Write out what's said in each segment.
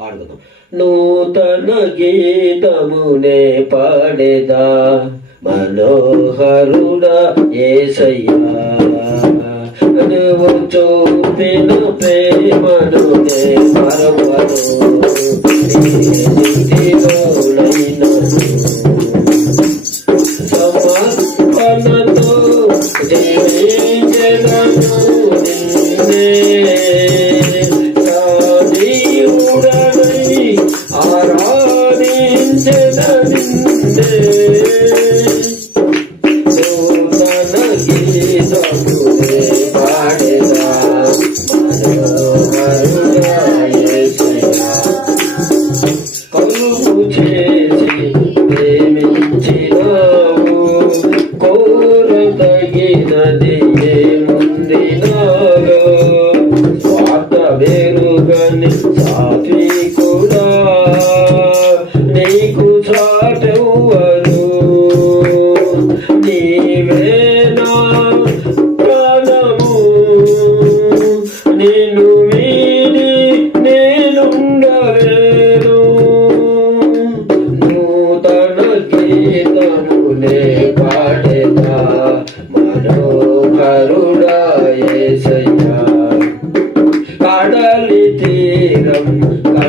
పాడుకుందాం నూతన గీతమునే పాడేదా మనోహరుడ ఏసయ్యా. నువ్వు చూపిన ప్రేమను మరవరు நின்று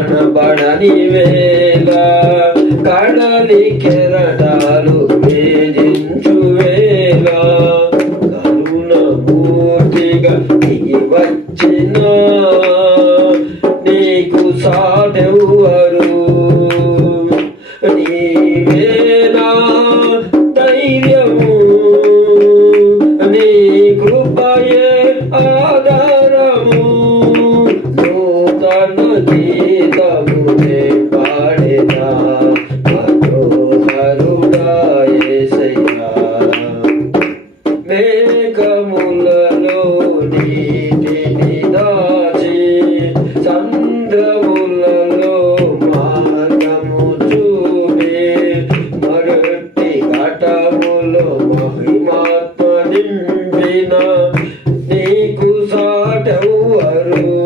కనబడని వేళ కడలి కెరటాలు వేధించు వేళ. కరుణ పూర్తిగా వచ్చినా Hare